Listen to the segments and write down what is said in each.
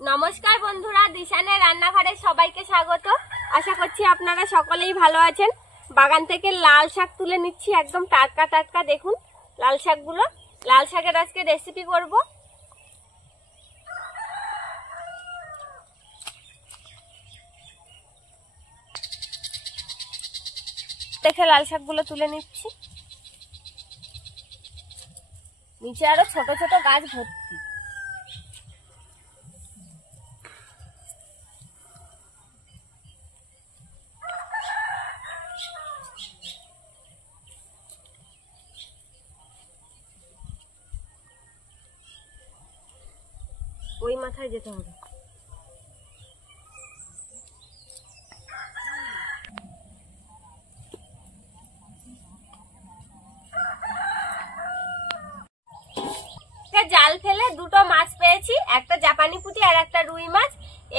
নমস্কার বন্ধুরা, দিশানের রান্নাঘরে সবাইকে স্বাগত। আশা করছি আপনারা সকলেই ভালো আছেন। বাগান থেকে লাল শাক তুলে নিচ্ছি, একদম টাটকা টাটকা। দেখুন লাল শাকগুলো। লাল শাকের আজকে রেসিপি করব। দেখে লাল শাকগুলো তুলে নিচ্ছি। নিচে আরো ছোট ছোট গাছ ভর্তি। ওই মাথায় যেতে হবে। জাল ফেলে দুটো মাছ পেয়েছি, একটা জাপানি পুঁটি আর একটা রুই মাছ।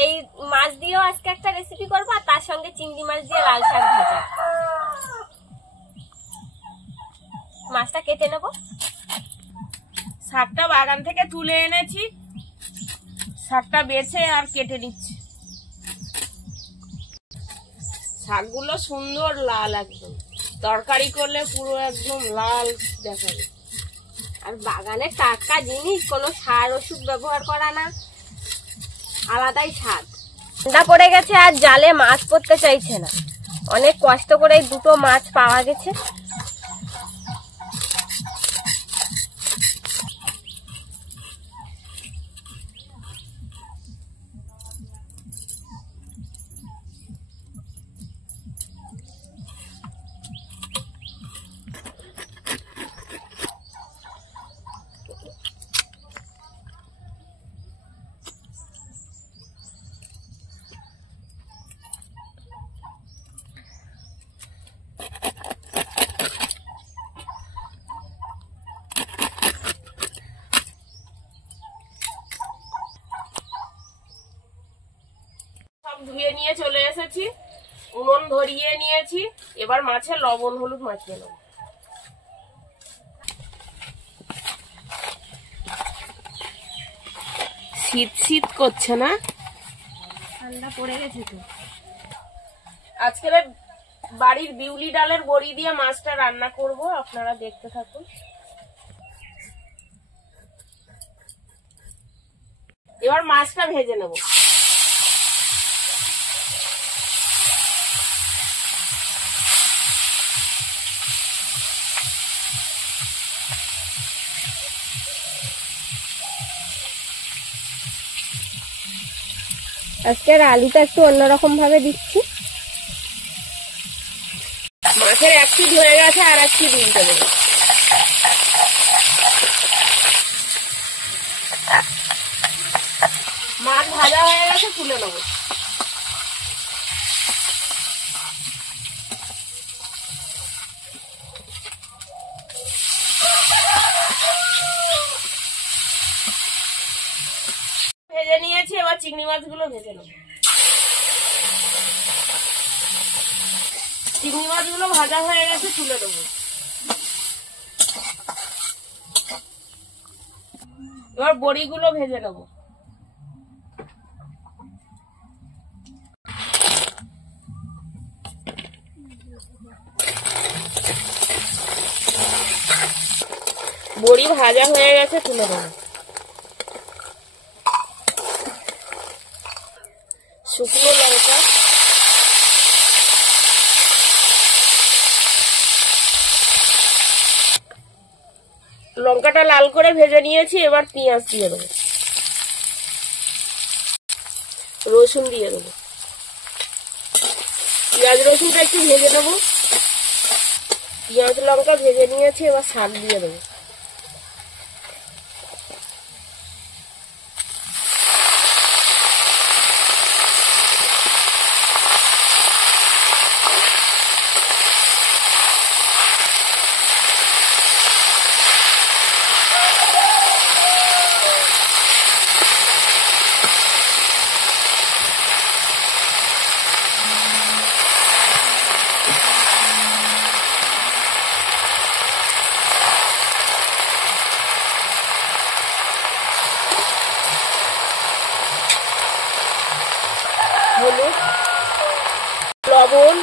এই মাছ দিয়েও আজকে একটা রেসিপি করবো, আর তার সঙ্গে চিংড়ি মাছ দিয়ে লাল শাক ভাজা। মাছটা কেটে নেব। শাকটা বাগান থেকে তুলে এনেছি, শাকটা বেছে আর কেটে নিচ্ছি। শাকগুলো সুন্দর লাল, একদম তরকারি করলে পুরো একদম লাল দেখাবে। আর বাগানের টাটকা জিনিস, কোনো সার ওষুধ ব্যবহার করা না, আলাদাই স্বাদ। ঠান্ডা পড়ে গেছে আর জালে মাছ পড়তে চাইছে না। অনেক কষ্ট করে দুটো মাছ পাওয়া গেছে। ধুয়ে নিয়ে চলে এসেছি, উনুন ধরিয়ে নিয়েছি। এবার মাছে লবণ হলুদ মাখিয়ে নেব। শীত শীত করছে না? ঠান্ডা পড়ে গেছে তো। আজকে বাড়ির বিউলি ডালের বড়ি দিয়ে মাছটা রান্না করব, আপনারা দেখতে থাকুন। এবার মাছটা ভেজে নেব। আজকের আলুটা একটু অন্যরকম ভাবে দিচ্ছি। মাছের এক পিঠ হয়ে গেছে, আর এক পিঠ উল্টে দেবো। মাছ ভাজা হয়ে গেছে, তুলে নেবো। ভেজে নিয়েছি, এবার চিংড়ি মাছগুলো ভেজে নেব। চিংড়ি মাছগুলো ভাজা হয়ে গেছে, তুলে দেবো। এবার বড়িগুলো ভেজে নেব। বড়ি ভাজা হয়ে গেছে, তুলে দেবো। শুকনো লঙ্কা, লঙ্কাটা লাল করে ভেজে নিয়েছি। এবার পেঁয়াজ দিয়ে দেবো, রসুন দিয়ে দেবো। পেঁয়াজ রসুনটা একটু ভেজে দেবো। পেঁয়াজ লঙ্কা ভেজে নিয়েছি, এবার শাক দিয়ে দেবো। লবণ,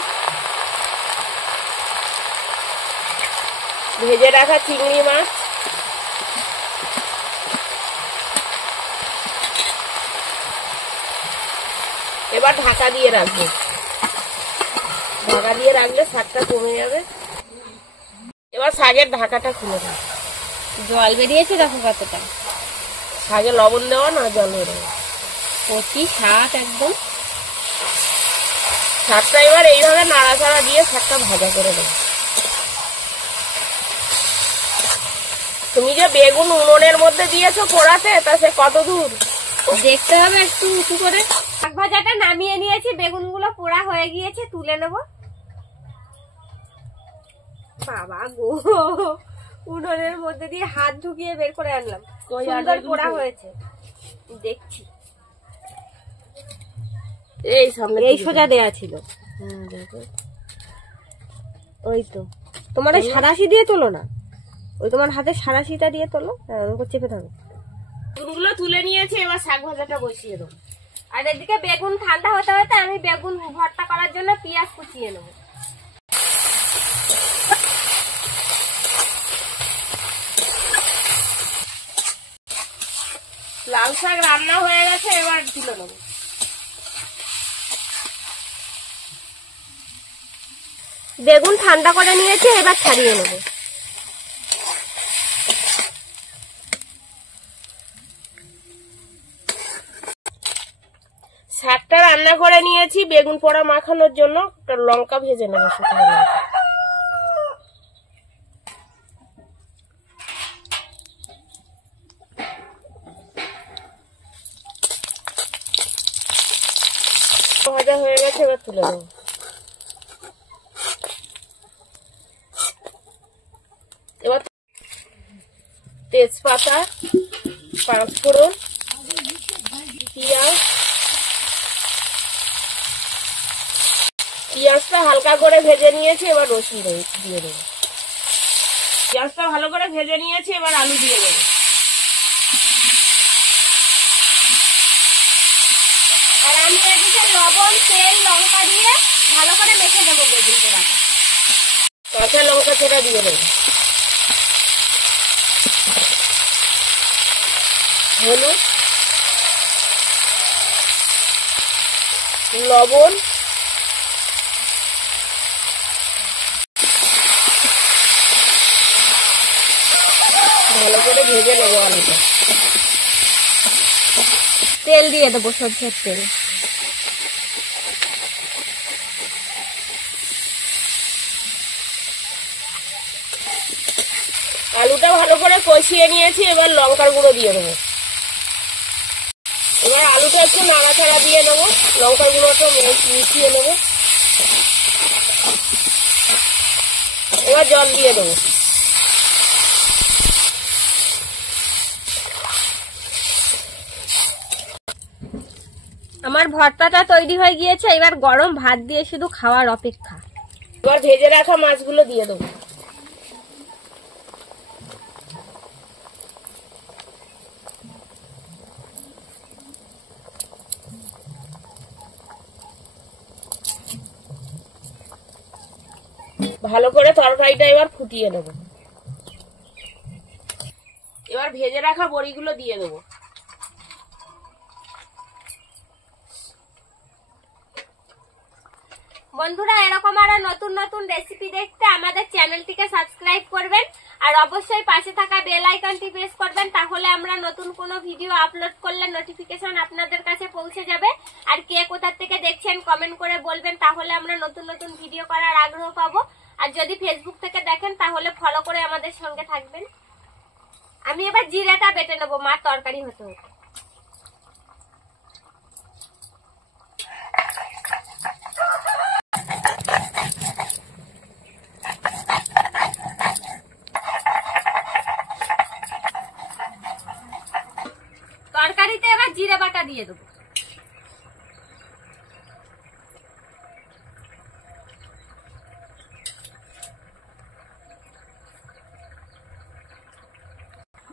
ভেজে রাখা চিংড়ি মাছ, এবার ঢাকা দিয়ে রাখবো। ঢাকা দিয়ে রাখলে স্বাদটা কমে যাবে। এবার শাকের ঢাকাটা খুলে দেবো। জল বেরিয়েছে দেখো কতটা। শাকে লবণ দেওয়া না, জল দেওয়া। কচি শাক একদম। শাকটা এবার এইভাবে নাড়াচাড়া দিয়ে শাকটা ভাজা করে দেবো। তুমি যে বেগুন উনুনের মধ্যে দিয়েছো পোড়াতে, তা সে কত দূর দেখতে হবে একটু উঁচু করে। শাক ভাজাটা নামিয়ে নিয়েছি, বেগুনগুলো পোড়া হয়ে গিয়েছে, তুলে নেব। বাবা গো, উনুনের মধ্যে দিয়ে হাত ঢুকিয়ে বের করে আনলাম। সুন্দর পোড়া হয়েছে দেখছি। এই সামনে এই সোজা দেয়া ছিল। ওই তো তোমার ওই সারাশি দিয়ে তোলো না, ওই তোমার হাতে সারাশিটা দিয়ে তোলো, চেপে থাকো। বেগুনগুলো তুলে নিয়েছি, এবার শাক ভাজাটা বসিয়ে দেবো। আর এদিকে বেগুন ঠান্ডা হতে হতে আমি বেগুন ভর্তা করার জন্য পেঁয়াজ কুচিয়ে নেবো। লাল শাক রান্না হয়ে গেছে, এবার তুলে নেবো। বেগুন ঠান্ডা করে নিয়েছে, এবার ছাড়িয়ে নেবো। শাকটা রান্না করে নিয়েছি, বেগুন পোড়া মাখানোর জন্য লঙ্কা ভেজে নেবো। শুকনো লঙ্কা ভাজা হয়ে গেছে, এবার তুলে দেবো। এবার তেজপাতা, পাঁচফোড়ন, পেঁয়াজ, পেঁয়াজটা হালকা করে ভেজে নিয়েছি, এবার রসুন দিয়ে দেবো। পেঁয়াজটা ভালো করে ভেজে নিয়েছি, এবার আলু দিয়ে দেবো। আর আমি এদিকে লবণ, তেল, লঙ্কা দিয়ে ভালো করে মেখে দেবো বেগুন পোড়াটা। কাঁচা লঙ্কা ছোটা দিয়ে দেবো। হলুদ, লবণ, ভালো করে ভেজে নেবো আলুটা। তেল দিয়ে দেবো, সরষের তেল। আলুটা ভালো করে কষিয়ে নিয়েছি, এবার লঙ্কার গুঁড়ো দিয়ে দেবো। এবার আলুটা একটু নাড়াচাড়া দিয়ে নেবো, লঙ্কার গুঁড়োটা মিশিয়ে নেবো। এবার জল দিয়ে দেবো। আমার ভর্তাটা তৈরি হয়ে গিয়েছে, এবার গরম ভাত দিয়ে শুধু খাওয়ার অপেক্ষা। এবার ভেজে রাখা মাছগুলো দিয়ে দেবো। ভালো করে তরকারিটা এবার ফুটিয়ে নেবো। এবার ভেজে রাখা বড়িগুলো দিয়ে দেবো। বন্ধুরা, এরকম আরো নতুন নতুন রেসিপি দেখতে আমাদের চ্যানেলটিকে সাবস্ক্রাইব করবেন, আর অবশ্যই পাশে থাকা বেল আইকনটি প্রেস করবেন, তাহলে আমরা নতুন কোনো ভিডিও আপলোড করলে নোটিফিকেশন আপনাদের কাছে পৌঁছে যাবে। আর কে কোথা থেকে দেখছেন কমেন্ট করে বলবেন, তাহলে আমরা নতুন নতুন ভিডিও করার আগ্রহ পাবো। আর যদি ফেসবুক থেকে দেখেন তাহলে ফলো করে আমাদের সঙ্গে থাকবেন। আমি এবার জিরাটা বেটে নেবো, মার তরকারি হতে হতে। তরকারিতে এবার জিরে বাটা দিয়ে দেবো।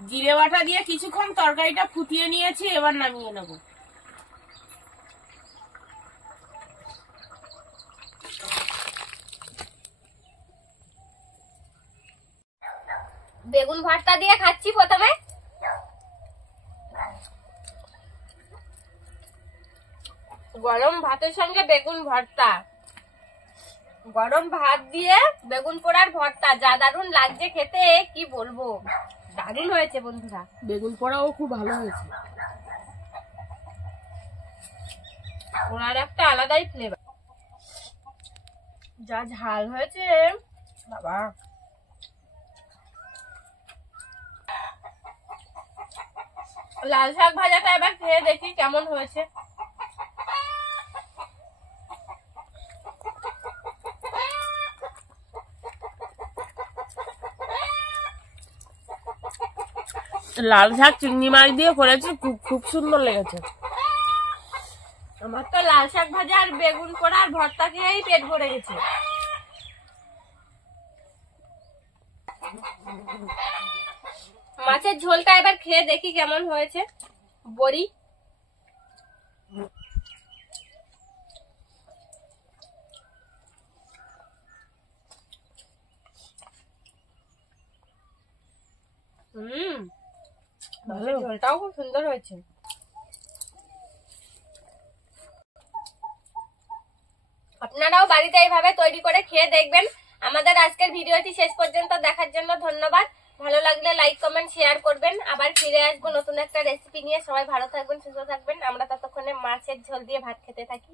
জিরে বাটা দিয়ে কিছুক্ষণ তরকারিটা ফুটিয়ে নিয়েছি, এবার নামিয়ে নেবো। বেগুন ভর্তা দিয়ে খাচ্ছি প্রথমে। গরম ভাতের সঙ্গে বেগুন ভর্তা, গরম ভাত দিয়ে বেগুন পোড়ার ভর্তা, যা দারুণ লাগছে খেতে কি বলবো, দারুণ হয়েছে বন্ধুরা। বেগুন পোড়াও খুব ভালো হয়েছে, ওনার একটা আলাদাই ফ্লেভার, যা ঝাল হয়েছে বাবা। লাল শাক ভাজাটা এবার খেয়ে দেখি কেমন হয়েছে। লাল শাক চিংড়ি মাছ দিয়ে করেছে, খুব খুব সুন্দর লেগেছে। আমার তো লাল শাক ভাজা আর বেগুন পোড়া আর ভর্তা খেয়েই পেট ভরে গেছে। মাছের ঝোলটা এবার খেয়ে দেখি কেমন হয়েছে। বড়ি, মাছের ঝোলটাও খুব সুন্দর হয়েছে। আপনারাও বাড়িতে এইভাবে তৈরি করে খেয়ে দেখবেন। আমাদের আজকের ভিডিওটি শেষ পর্যন্ত দেখার জন্য ধন্যবাদ। ভালো লাগলে লাইক কমেন্ট শেয়ার করবেন। আবার ফিরে আসবো নতুন একটা রেসিপি নিয়ে। সবাই ভালো থাকবেন, সুস্থ থাকবেন। আমরা ততক্ষণে মাছের ঝোল দিয়ে ভাত খেতে থাকি।